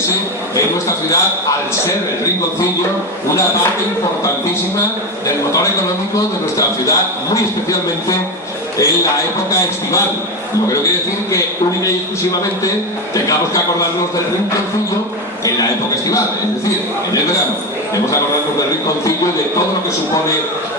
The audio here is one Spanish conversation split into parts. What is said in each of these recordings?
diese en nuestra ciudad, al ser el Rinconcillo una parte importantísima del motor económico de nuestra ciudad, muy especialmente en la época estival. Lo que no quiere decir que única y exclusivamente tengamos que acordarnos del Rinconcillo en la época estival, es decir, en el verano. Debemos acordarnos del Rinconcillo y de todo lo que supone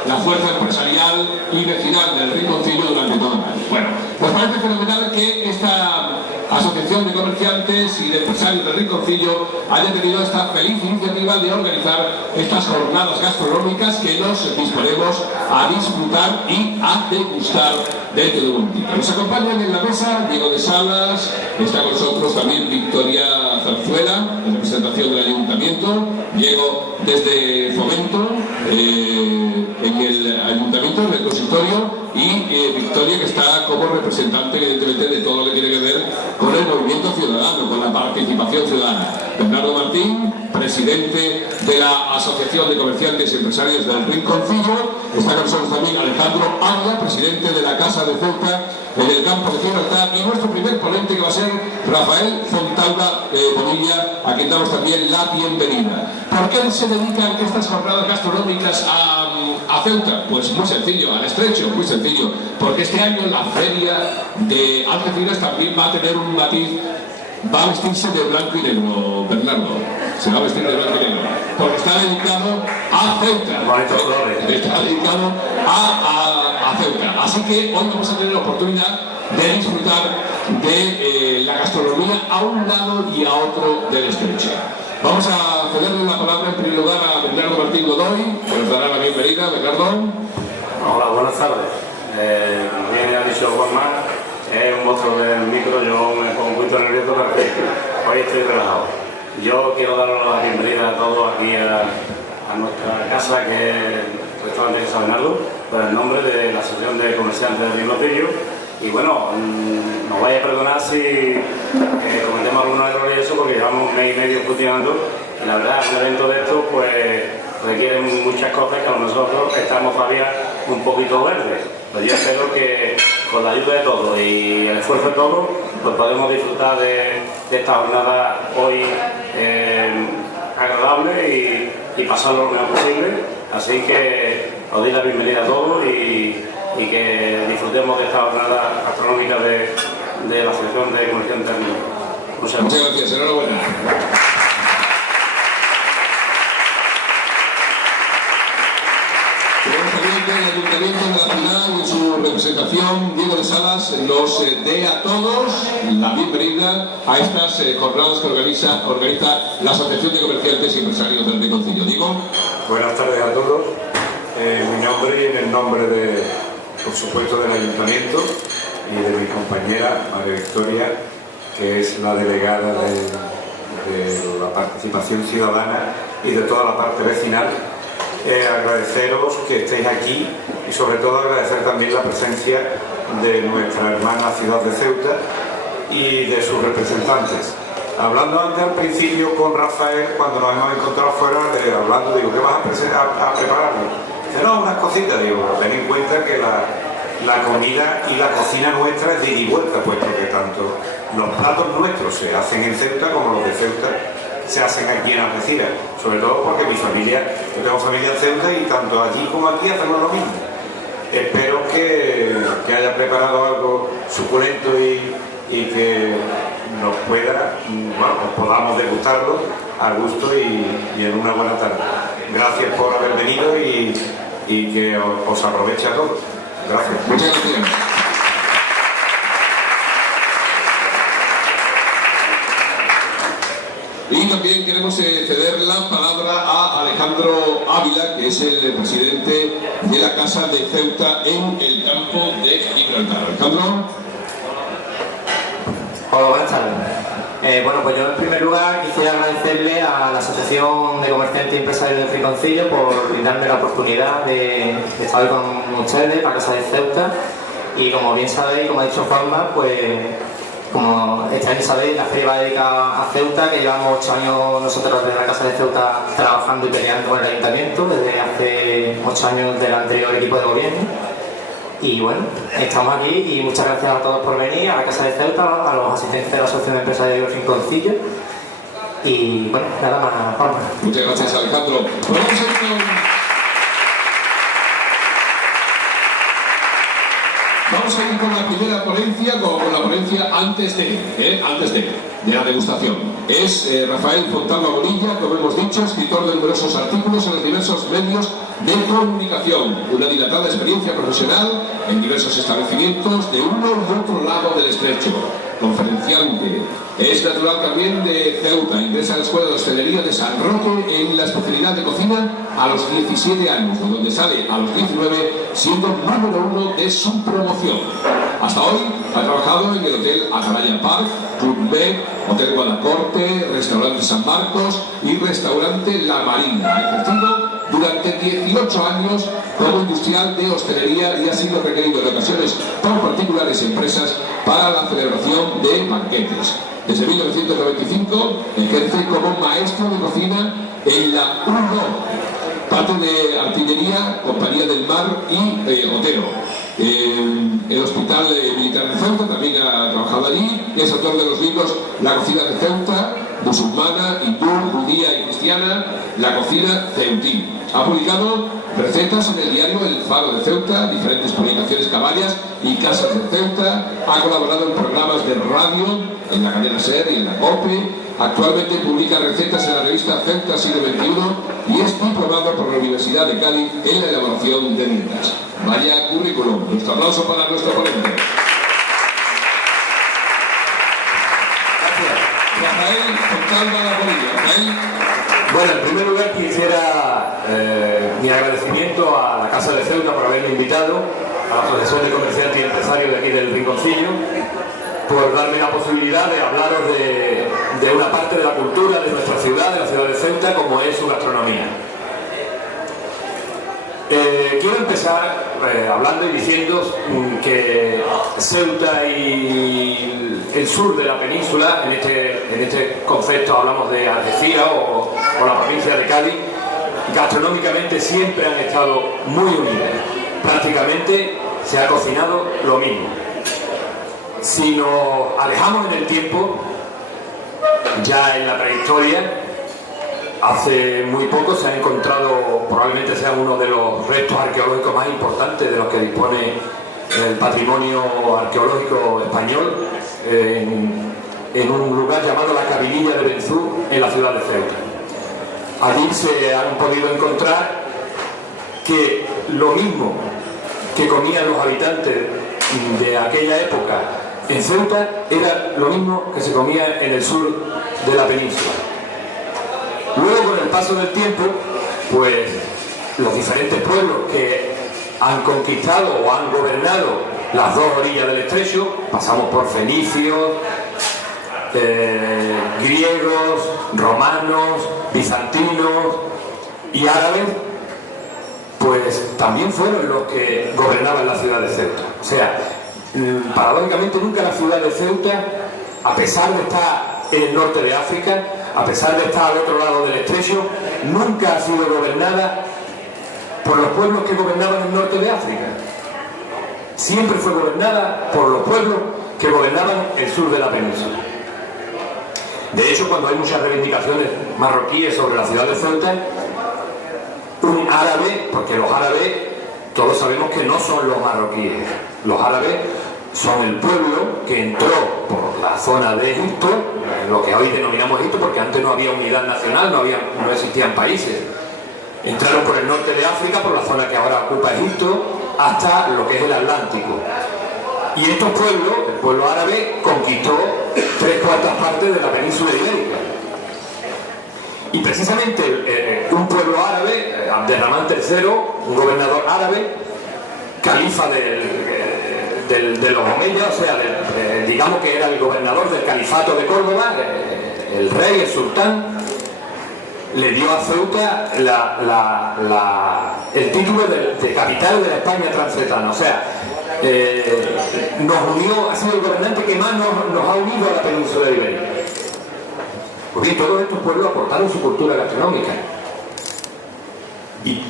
la fuerza empresarial y vecinal del Rinconcillo durante todo el año. Bueno, pues parece fenomenal que esta Asociación de Comerciantes y de Empresarios del Rinconcillo haya tenido esta feliz iniciativa de organizar estas jornadas gastronómicas que nos disponemos a disfrutar y a degustar dentro de un momentito. Nos acompañan en la mesa Diego de Salas, está con nosotros también Victoria Zarzuela, en representación del Ayuntamiento, Diego desde Fomento, en el Ayuntamiento, en el consistorio, y Victoria, que está como representante evidentemente de todo lo que tiene que ver con el movimiento ciudadano, con la participación ciudadana. Bernardo Martín, presidente de la Asociación de Comerciantes y Empresarios del Rinconcillo, está con nosotros también Alejandro Ávila, presidente de la Casa de Ceuta en el campo de Gibraltar, y nuestro primer ponente, que va a ser Rafael Fontalba Bonilla, a quien damos también la bienvenida. ¿Por qué se dedican estas jornadas gastronómicas a Ceuta? Pues muy sencillo, al Estrecho, muy sencillo, porque este año la feria de Algeciras también va a tener un matiz, va a vestirse de blanco y negro, Bernardo, se va a vestir de blanco y negro, porque está dedicado a Ceuta, está dedicado a Ceuta, así que hoy vamos a tener la oportunidad de disfrutar de la gastronomía a un lado y a otro del Estrecho. Vamos a cederle la palabra en primer lugar a Bernardo Martín Godoy, que nos dará la bienvenida. Bernardo. Hola, buenas tardes. Bien ha dicho Juanma, es un monstruo del micro, yo me pongo un poquito nervioso porque hoy estoy relajado. Yo quiero dar la bienvenida a todos aquí a nuestra casa, que es el restaurante San Bernardo, por el nombre de la Asociación de Comerciantes del Rinconcillo. Y bueno, nos vaya a perdonar si cometemos algunos errores y eso, porque llevamos un mes y medio funcionando, y la verdad, un evento de estos pues requiere muchas cosas que a nosotros estamos todavía un poquito verdes. Pues yo espero que con la ayuda de todos y el esfuerzo de todos, pues podemos disfrutar de esta jornada hoy agradable y pasarlo lo mejor posible. Así que os doy la bienvenida a todos y que disfrutemos de esta jornada gastronómica de la Asociación de Comerciantes. Muchas gracias, enhorabuena. Queremos también que el Ayuntamiento de la ciudad, en su representación, Diego de Salas, nos dé a todos la bienvenida a estas jornadas que organiza la Asociación de Comerciantes y Empresarios del Rinconcillo. Diego. Buenas tardes a todos. Mi nombre y en el nombre por supuesto, del Ayuntamiento y de mi compañera María Victoria, que es la delegada de la participación ciudadana y de toda la parte vecinal, agradeceros que estéis aquí y sobre todo agradecer también la presencia de nuestra hermana ciudad de Ceuta y de sus representantes. Hablando antes al principio con Rafael, cuando nos hemos encontrado fuera, hablando, digo, ¿qué vas a prepararnos? Dice, no, unas cositas, digo, ten en cuenta que la comida y la cocina nuestra es de ida y vuelta, puesto que tanto los platos nuestros se hacen en Ceuta como los de Ceuta se hacen aquí en Algeciras, sobre todo porque mi familia, yo tengo familia en Ceuta y tanto allí como aquí hacemos lo mismo. Espero que haya preparado algo suculento y que nos pueda, bueno, pues podamos degustarlo a gusto y en una buena tarde. Gracias por haber venido y que os aproveche a todos. Gracias. Muchas gracias. Y también queremos ceder la palabra a Alejandro Ávila, que es el presidente de la Casa de Ceuta en el campo de Gibraltar. Alejandro. Hola, buenas tardes. Bueno, pues yo en primer lugar quisiera agradecerle a la Asociación de Comerciantes y Empresarios del Rinconcillo por brindarme la oportunidad de estar hoy con ustedes, la Casa de Ceuta, y como bien sabéis, como ha dicho Juanma, pues como este año sabéis, la feria va dedicada a Ceuta, que llevamos 8 años nosotros desde la Casa de Ceuta trabajando y peleando con el Ayuntamiento, desde hace 8 años del anterior equipo de gobierno. Y bueno, estamos aquí y muchas gracias a todos por venir a la Casa de Ceuta, a los asistentes de la Asociación de Empresarios del Rinconcillo. Y bueno, nada más, Juanma. Muchas gracias, Alejandro. Vamos a ir con la primera ponencia, con la ponencia antes de la degustación. Es Rafael Fontana Bonilla, como hemos dicho, escritor de numerosos artículos en los diversos medios de comunicación, una dilatada experiencia profesional en diversos establecimientos de uno y otro lado del estrecho, conferenciante. Es natural también de Ceuta, ingresa a la Escuela de Hostelería de San Roque en la especialidad de cocina a los 17 años, de donde sale a los 19 siendo número 1 de su promoción. Hasta hoy ha trabajado en el Hotel Atalaya Park, Club B, Hotel Guadacorte, Restaurante San Marcos y Restaurante La Marina. Ha ejercido durante 18 años como industrial de hostelería y ha sido requerido en ocasiones por particulares empresas para la celebración de banquetes. Desde 1995 ejerce como maestro de cocina en la UNO, parte de Artillería, Compañía del Mar y Otero. El Hospital Militar de Ceuta también ha trabajado allí. Es autor de los libros La cocina de Ceuta, musulmana, hindú, judía y cristiana, La cocina ceutí. Ha publicado recetas en el diario El Faro de Ceuta, diferentes publicaciones caballas y casas de Ceuta. Ha colaborado en programas de radio, en la cadena SER y en la COPE. Actualmente publica recetas en la revista Ceuta Siglo XXI y es diplomado por la Universidad de Cádiz en la elaboración de dietas. Vaya currículum. Nuestro aplauso para nuestro ponente. Gracias. Rafael Fontana Bonilla. Rafael. Bueno, en primer lugar quisiera mi agradecimiento a la Casa de Ceuta por haberme invitado, a la Asociación de Comerciantes y Empresarios de aquí del Rinconcillo, por darme la posibilidad de hablaros de una parte de la cultura de nuestra ciudad, de la ciudad de Ceuta, como es su gastronomía. Quiero empezar hablando y diciendo que Ceuta y el sur de la península, en este concepto hablamos de Algeciras o la provincia de Cádiz, gastronómicamente siempre han estado muy unidas. Prácticamente se ha cocinado lo mismo. Si nos alejamos en el tiempo, ya en la prehistoria, hace muy poco se ha encontrado, probablemente sea uno de los restos arqueológicos más importantes de los que dispone el patrimonio arqueológico español, en un lugar llamado la Cabililla de Benzú, en la ciudad de Ceuta. Allí se han podido encontrar que lo mismo que comían los habitantes de aquella época en Ceuta era lo mismo que se comía en el sur de la península. Luego, con el paso del tiempo, pues los diferentes pueblos que han conquistado o han gobernado las dos orillas del estrecho, pasamos por fenicios, griegos, romanos, bizantinos y árabes, pues también fueron los que gobernaban la ciudad de Ceuta. O sea, paradójicamente nunca la ciudad de Ceuta, a pesar de estar en el norte de África, a pesar de estar al otro lado del estrecho, nunca ha sido gobernada por los pueblos que gobernaban el norte de África. Siempre fue gobernada por los pueblos que gobernaban el sur de la península. De hecho, cuando hay muchas reivindicaciones marroquíes sobre la ciudad de Ceuta, un árabe, porque los árabes todos sabemos que no son los marroquíes, los árabes son el pueblo que entró por la zona de Egipto, lo que hoy denominamos Egipto, porque antes no había unidad nacional, no existían países. Entraron por el norte de África, por la zona que ahora ocupa Egipto, hasta lo que es el Atlántico. Y estos pueblos, el pueblo árabe, conquistó 3/4 partes de la península ibérica. Y precisamente un pueblo árabe, Abderramán III, un gobernador árabe, califa de los omeyas, o sea, digamos que era el gobernador del califato de Córdoba, el rey, el sultán, le dio a Ceuta el título de capital de la España transcetana. O sea, nos unió, ha sido el gobernante que más nos ha unido a la península ibérica. Pues bien, todos estos pueblos aportaron su cultura gastronómica. Y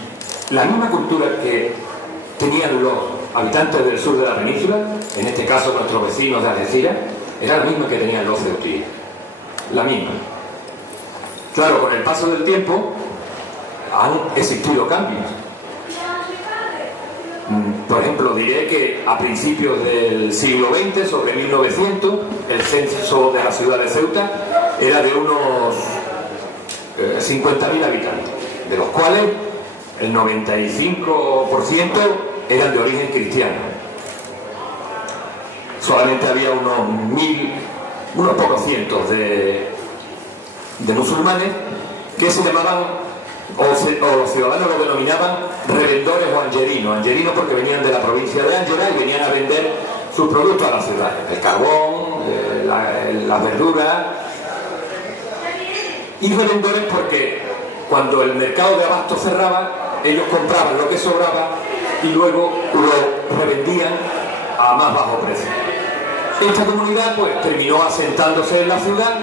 la misma cultura que tenían los habitantes del sur de la península, en este caso nuestros vecinos de Algeciras, era la misma que tenían los ceutíes. La misma. Claro, con el paso del tiempo han existido cambios. Por ejemplo, diré que a principios del siglo XX, sobre 1900, el censo de la ciudad de Ceuta era de unos 50.000 habitantes, de los cuales el 95% eran de origen cristiano. Solamente había unos pocos cientos de musulmanes que se llamaban, o los ciudadanos lo denominaban revendores o angerinos. Angerinos porque venían de la provincia de Ángera y venían a vender sus productos a la ciudad, el carbón, las verduras. Y revendores porque cuando el mercado de abasto cerraba, ellos compraban lo que sobraba y luego lo revendían a más bajo precio. Esta comunidad pues terminó asentándose en la ciudad,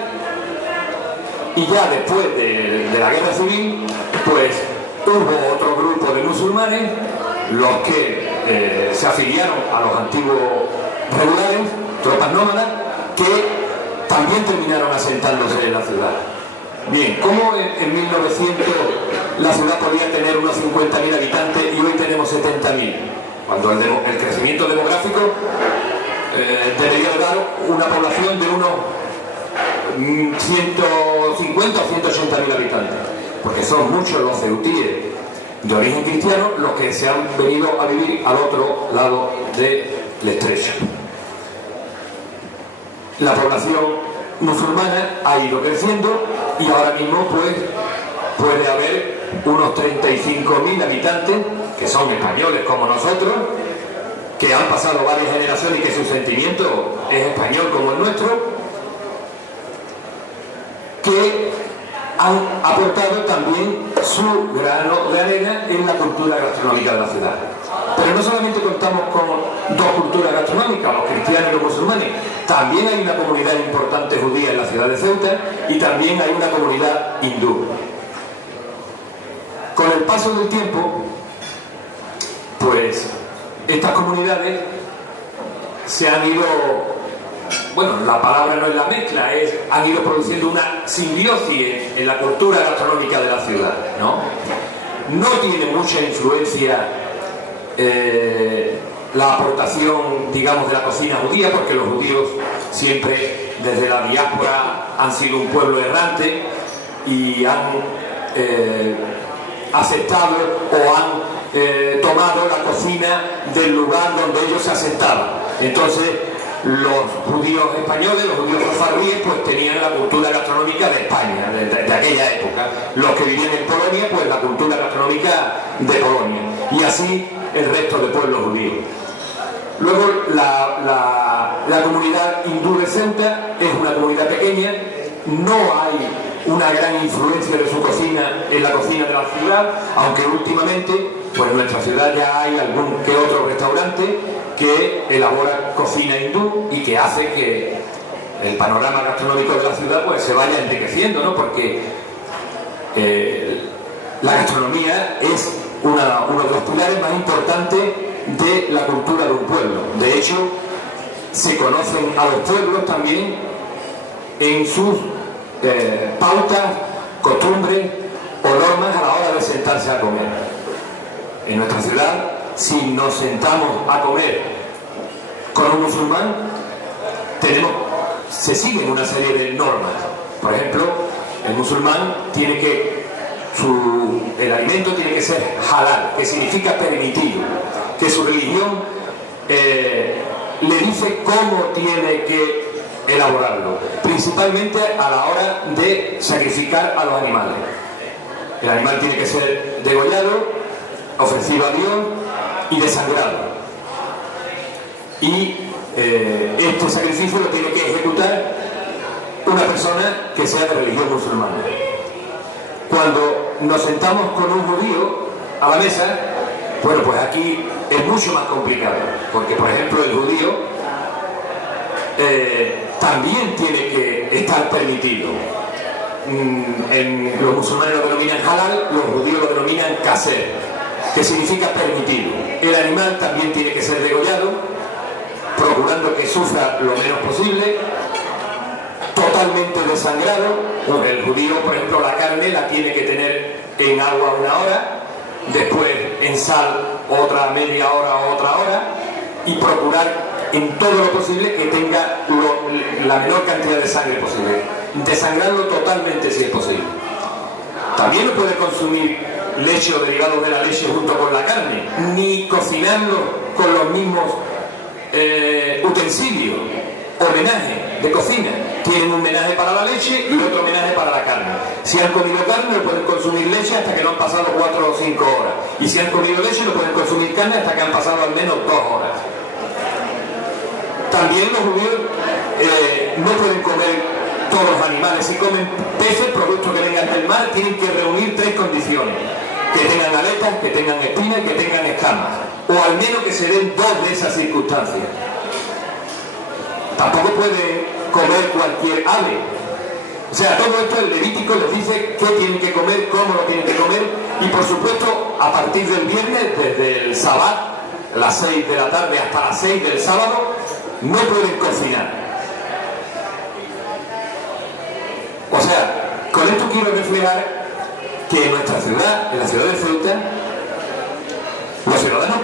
y ya después de la guerra civil pues hubo otro grupo de musulmanes, los que se afiliaron a los antiguos regulares, tropas nómadas, que también terminaron asentándose en la ciudad. Bien, ¿cómo en 1900 la ciudad podía tener unos 50.000 habitantes y hoy tenemos 70.000? Cuando el crecimiento demográfico debería dar una población de unos 150 o 180.000 habitantes, porque son muchos los ceutíes de origen cristiano los que se han venido a vivir al otro lado del estrecho. La población musulmana ha ido creciendo y ahora mismo pues puede haber unos 35.000 habitantes que son españoles como nosotros, que han pasado varias generaciones y que su sentimiento es español como el nuestro, que han aportado también su grano de arena en la cultura gastronómica de la ciudad. Pero no solamente contamos con dos culturas gastronómicas, los cristianos y los musulmanes, también hay una comunidad importante judía en la ciudad de Ceuta y también hay una comunidad hindú. Con el paso del tiempo, pues estas comunidades se han ido, bueno, la palabra no es la mezcla, han ido produciendo una simbiosis en la cultura gastronómica de la ciudad, ¿no? No tiene mucha influencia la aportación, digamos, de la cocina judía, porque los judíos siempre, desde la diáspora, han sido un pueblo errante y han aceptado o han tomado la cocina del lugar donde ellos se asentaban. Entonces, los judíos españoles, los judíos sefardíes, pues tenían la cultura gastronómica de España, de aquella época. Los que vivían en Polonia, pues la cultura gastronómica de Polonia. Y así el resto de pueblos judíos. Luego, la comunidad hindú de Ceuta es una comunidad pequeña, no hay una gran influencia de su cocina en la cocina de la ciudad, aunque últimamente, pues en nuestra ciudad ya hay algún que otro restaurante que elabora cocina hindú y que hace que el panorama gastronómico de la ciudad pues se vaya enriqueciendo, ¿no? Porque la gastronomía es uno de los pilares más importantes de la cultura de un pueblo. De hecho, se conocen a los pueblos también en sus pautas, costumbres o normas a la hora de sentarse a comer. En nuestra ciudad, si nos sentamos a comer con un musulmán, se siguen una serie de normas. Por ejemplo, el musulmán tiene que, el alimento tiene que ser halal, que significa permitido, que su religión le dice cómo tiene que elaborarlo, principalmente a la hora de sacrificar a los animales. El animal tiene que ser degollado, ofrecido a Dios y desangrado. Y este sacrificio lo tiene que ejecutar una persona que sea de religión musulmana. Cuando nos sentamos con un judío a la mesa, bueno, pues aquí es mucho más complicado, porque por ejemplo el judío también tiene que estar permitido. Los musulmanes lo denominan halal, los judíos lo denominan kaser, que significa permitido. El animal también tiene que ser degollado, procurando que sufra lo menos posible, totalmente desangrado, El judío, por ejemplo, la carne la tiene que tener en agua 1 hora, después en sal otra media hora o otra hora, y procurar en todo lo posible que tenga la menor cantidad de sangre posible, desangrarlo totalmente si es posible. También no puede consumir leche o derivados de la leche junto con la carne, ni cocinarlo con los mismos utensilios. Homenaje de cocina: tienen un homenaje para la leche y otro homenaje para la carne. Si han comido carne no pueden consumir leche hasta que no han pasado 4 o 5 horas, y si han comido leche no pueden consumir carne hasta que han pasado al menos 2 horas. También los judíos no pueden comer todos los animales. Si comen peces, productos que vengan del mar, tienen que reunir 3 condiciones: que tengan aletas, que tengan espinas y que tengan escamas, o al menos que se den 2 de esas circunstancias. Tampoco puede comer cualquier ave. O sea, todo esto el Levítico les dice qué tienen que comer, cómo lo tienen que comer, y por supuesto a partir del viernes, desde el Sabbat, las 6 de la tarde hasta las 6 del sábado, no pueden cocinar. O sea, con esto quiero reflejar que en nuestra ciudad, en la ciudad de Ceuta, los ciudadanos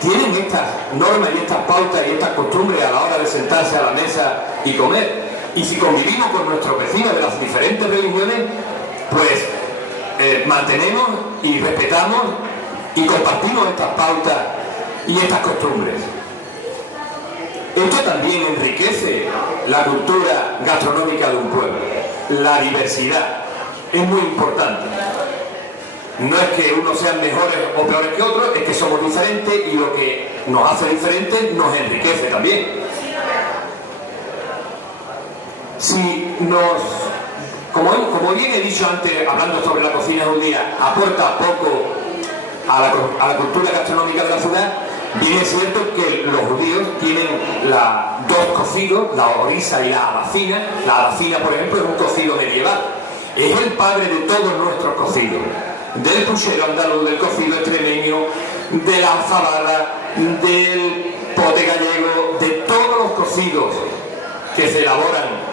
tienen estas normas y estas pautas y estas costumbres a la hora de sentarse a la mesa y comer. Y si convivimos con nuestros vecinos de las diferentes religiones, pues mantenemos y respetamos y compartimos estas pautas y estas costumbres. Esto también enriquece la cultura gastronómica de un pueblo. La diversidad es muy importante. No es que unos sean mejores o peores que otros, es que somos diferentes, y lo que nos hace diferentes nos enriquece también. Si como bien he dicho antes, hablando sobre la cocina judía, aporta poco a la cultura gastronómica de la ciudad, bien es cierto que los judíos tienen 2 cocidos, la orisa y la abacina. La abacina, por ejemplo, es un cocido medieval. Es el padre de todos nuestros cocidos. Del puchero andaluz, del cocido extremeño, de la alfabada, del pote gallego, de todos los cocidos que se elaboran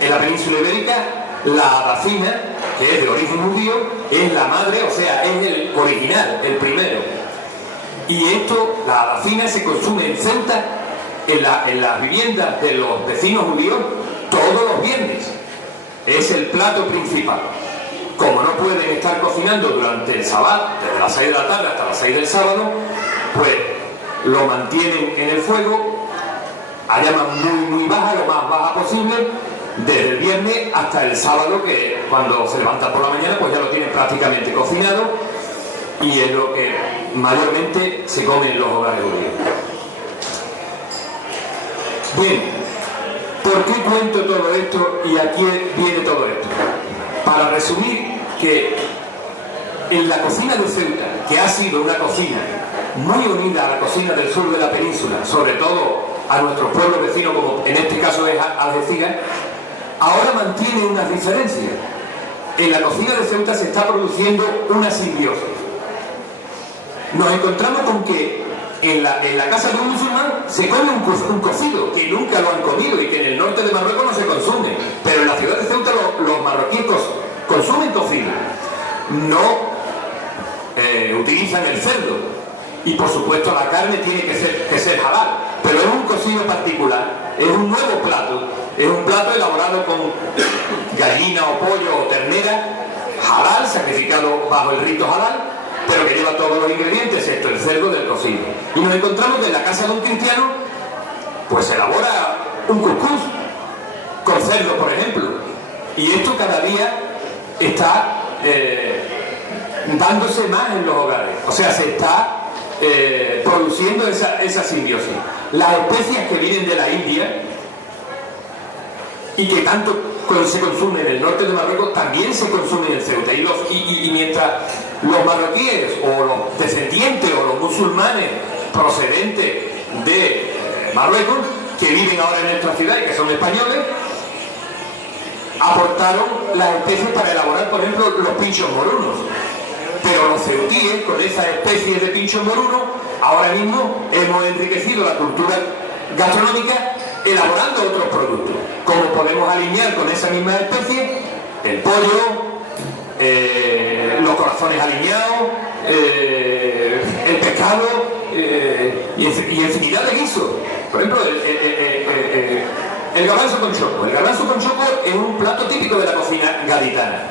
en la península ibérica. La abacina, que es de origen judío, es la madre, o sea, es el original, el primero. Y esto, la abacina, se consume en Ceuta, en las viviendas de los vecinos judíos, todos los viernes. Es el plato principal. Como no pueden estar cocinando durante el Sabbat, desde las 6 de la tarde hasta las 6 del sábado, pues lo mantienen en el fuego a llama muy baja, lo más baja posible, desde el viernes hasta el sábado, que cuando se levantan por la mañana pues ya lo tienen prácticamente cocinado, y es lo que mayormente se come en los hogares judíos. Bien, ¿por qué cuento todo esto y a quién viene todo esto? Para resumir que en la cocina de Ceuta, que ha sido una cocina muy unida a la cocina del sur de la península, sobre todo a nuestros pueblos vecinos, como en este caso es Algeciras, ahora mantiene unas diferencias. En la cocina de Ceuta se está produciendo una simbiosis. Nos encontramos con que en la casa de un musulmán se come un cocido, que nunca lo han comido y que en el norte de Marruecos no se consume, pero en la ciudad de Ceuta los marroquíes consumen cocido, no utilizan el cerdo, y por supuesto la carne tiene que ser halal, pero es un cocido particular, es un nuevo plato, es un plato elaborado con gallina o pollo o ternera halal, sacrificado bajo el rito halal, pero que lleva todos los ingredientes excepto el cerdo del cocido. Y nos encontramos que en la casa de un cristiano pues se elabora un cuscús con cerdo, por ejemplo, y esto cada día está dándose más en los hogares, o sea, se está produciendo esa simbiosis. Las especias que vienen de la India y que tanto se consumen en el norte de Marruecos también se consumen en Ceuta, y mientras los marroquíes o los descendientes o los musulmanes procedentes de Marruecos que viven ahora en nuestra ciudad y que son españoles aportaron las especies para elaborar, por ejemplo, los pinchos morunos, pero los ceutíes, con esas especies de pinchos morunos, ahora mismo hemos enriquecido la cultura gastronómica elaborando otros productos. Como podemos alinear con esa misma especie el pollo, los corazones alineados, el pescado y infinidad de guisos. Por ejemplo, el garbanzo con choco. El garbanzo con choco es un plato típico de la cocina gaditana,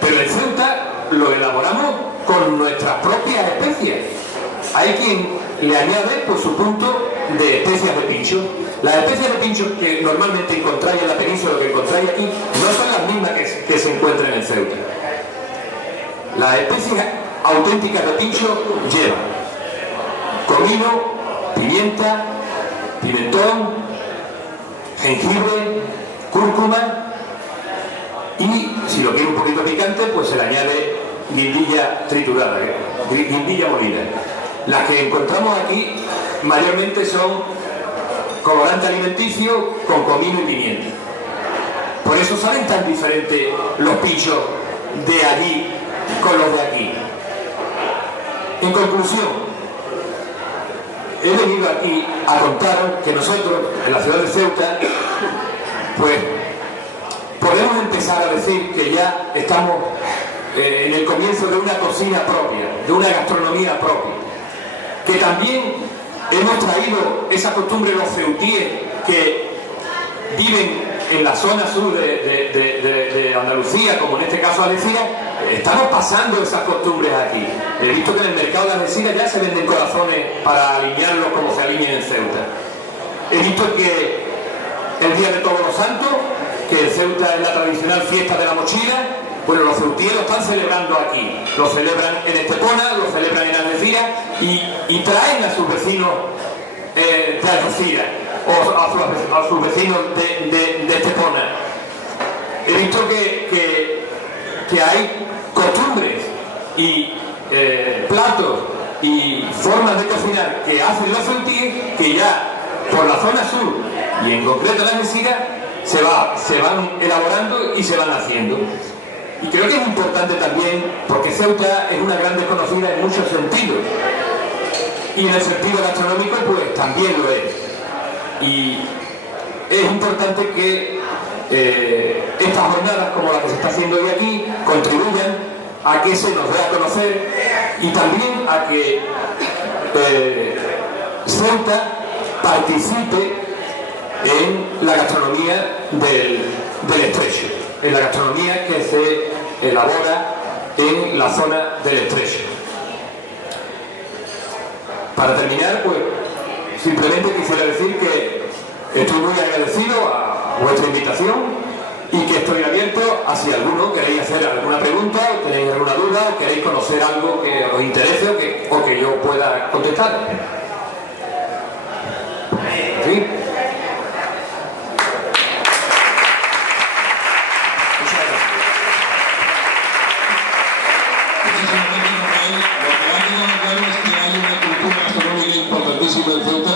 pero en Ceuta lo elaboramos con nuestras propias especias. Hay quien le añade por su punto de especias de pincho. Las especias de pincho que normalmente encontráis en la península, que encontráis aquí, no son las mismas que se encuentran en Ceuta. Las especies auténticas de pincho llevan comino, pimienta, pimentón, jengibre, cúrcuma y, si lo quiere un poquito picante, pues se le añade guindilla triturada, guindilla molida. Las que encontramos aquí mayormente son colorante alimenticio con comino y pimienta. Por eso salen tan diferentes los pinchos de allí con los de aquí. En conclusión, he venido aquí a contaros que nosotros, en la ciudad de Ceuta, pues podemos empezar a decir que ya estamos en el comienzo de una cocina propia, de una gastronomía propia, que también hemos traído esa costumbre de los ceutíes que viven en la zona sur de Andalucía, como en este caso Algeciras. Estamos pasando esas costumbres aquí. He visto que en el mercado de Algeciras ya se venden corazones para alinearlos como se alinean en Ceuta. He visto que el Día de Todos los Santos, que en Ceuta es la tradicional fiesta de la mochila, bueno, los ceutíes lo están celebrando aquí. Lo celebran en Estepona, lo celebran en Algeciras y traen a sus vecinos de Algeciras o a sus vecinos de Estepona. He visto que hay costumbres y platos y formas de cocinar que hacen los ceutíes que ya por la zona sur y en concreto en Algeciras se van elaborando y se van haciendo. Y creo que es importante también porque Ceuta es una gran desconocida en muchos sentidos y en el sentido gastronómico pues también lo es. Y es importante que estas jornadas como la que se está haciendo hoy aquí contribuyan a que se nos dé a conocer y también a que Ceuta participe en la gastronomía del Estrecho, en la gastronomía que se elabora en la zona del Estrecho. Para terminar, pues simplemente quisiera decir que estoy muy agradecido a vuestra invitación y que estoy abierto a si alguno queréis hacer alguna pregunta, o tenéis alguna duda, o queréis conocer algo que os interese o que yo pueda contestar. ¿Sí? Importantísimo en Ceuta,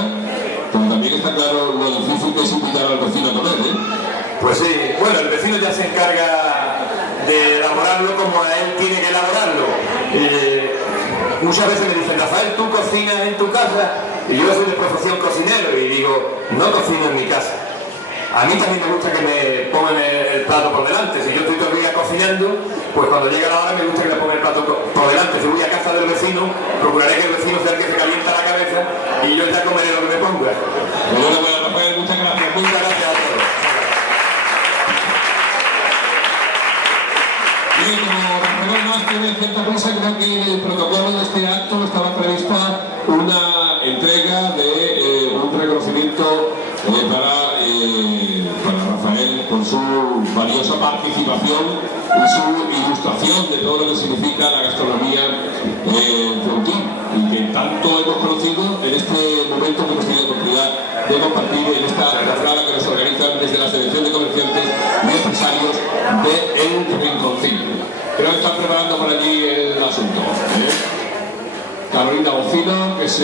pero también está claro lo difícil que es invitar al vecino a comer, ¿eh? Pues sí, bueno, el vecino ya se encarga de elaborarlo como a él tiene que elaborarlo. Muchas veces me dicen, Rafael, ¿tú cocinas en tu casa? Y yo soy de profesión cocinero y digo, no cocino en mi casa. A mí también me gusta que me pongan el plato por delante. Si yo estoy todo el día cocinando, pues cuando llega la hora me gusta que me pongan el plato por delante. Si voy a casa del vecino, procuraré que el vecino sea el que se calienta la cabeza y yo ya comeré lo que me ponga. Bueno, Rafael, muchas gracias. Muchas gracias a todos. Bien, como Rafael más tiene cierta prisa, creo que en el protocolo de este acto estaba prevista una entrega de un reconocimiento para Rafael por su valiosa participación y su ilustración de todo lo que significa la gastronomía ceutín y que tanto hemos conocido en este momento que hemos tenido oportunidad de compartir en esta jornada que nos organizan desde la Asociación de Comerciantes y Empresarios de El Rinconcillo. Creo que están preparando por allí el asunto. Carolina Bocino, que es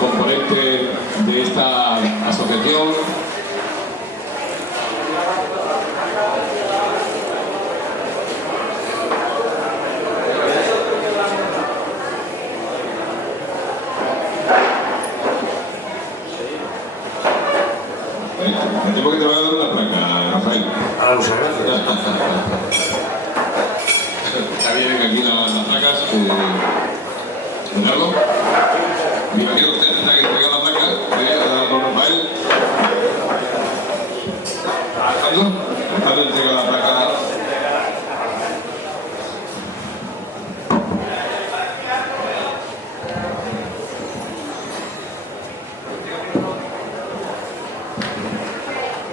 componente de esta asociación. Tengo que te voy a dar una placa, Rafael. Muchas gracias. vienen aquí las placas. Bernardo, me imagino que usted tendrá que entregar la placa a don Rafael. Alejandro entrega la placa.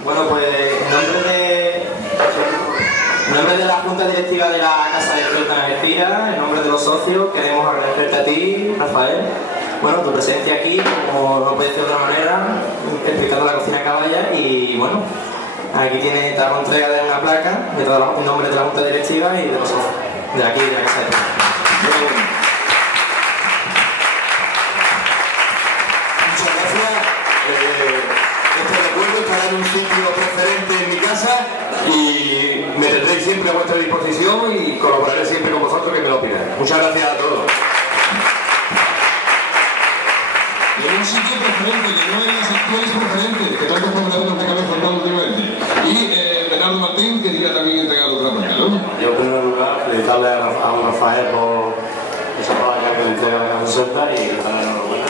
Bueno, pues en nombre de la Junta Directiva de la Casa de Ceuta en Algeciras, en nombre de los socios, queremos agradecerte a ti, Rafael, bueno, tu presencia aquí, como no puede ser de otra manera, explicando la cocina caballa. Y bueno, aquí te hago entrega de una placa en nombre de la Junta Directiva y de los socios, de aquí, de la Casa de Ceuta. Muchas gracias. Este recuerdo estará en un sitio preferente en mi casa y me tendréis siempre a vuestra disposición y colaboraré siempre con vosotros que me lo pidáis. Muchas gracias a todos. En un sitio preferente, que no en las actuales preferentes, que tanto fue que habéis formado últimamente. Y Bernardo Martín, que diga también entregar otra placa, ¿no? Yo en primer lugar felicitarle a don Rafael por esa placa que le entrega la Casa Celta y darle la enhorabuena.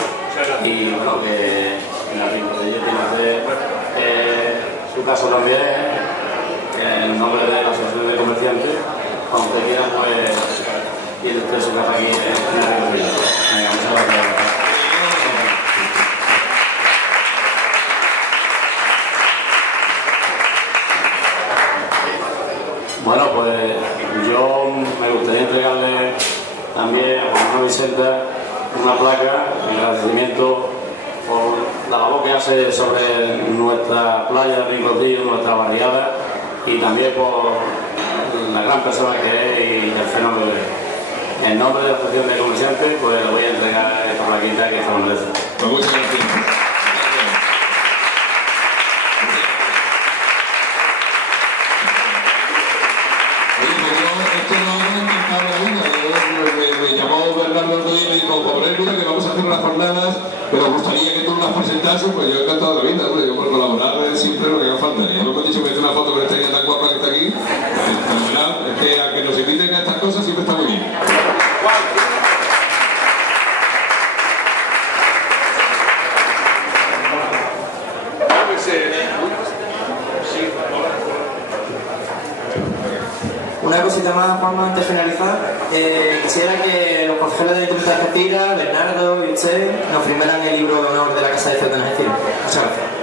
Y bueno, que en la rincón de ella tiene que hacer su caso también en nombre de la Asociación de Comerciantes. Cuando usted quiera, pues tiene usted su casa aquí en la rincón de ella. Venga, muchas gracias. Bueno, pues yo me gustaría entregarle también a Juan Vicenta una placa en agradecimiento por la labor que hace sobre nuestra playa de Rinconcillo, nuestra barriada, y también por la gran persona que es y el fenómeno que es. En nombre de la Asociación de Comerciantes, pues le voy a entregar esta plaquita que estamos merece. Pues muchas gracias. Me llamó Bernardo y me dijo, Joder, mira que vamos a hacer unas jornadas, pero gustaría que tú las presentases. Pues yo he encantado de la vida, hombre, yo por colaborar siempre lo que haga falta. Ya me han dicho que es una foto con esta niña tan guapa que está aquí. Es que a que nos inviten a estas cosas siempre está muy bien. Una cosita más, Juanma, antes de finalizar. Quisiera que los consejeros de Ayuntamiento de Algeciras, Bernardo y usted, nos firmaran el libro de honor de la Casa de Ceuta en Algeciras. Muchas gracias.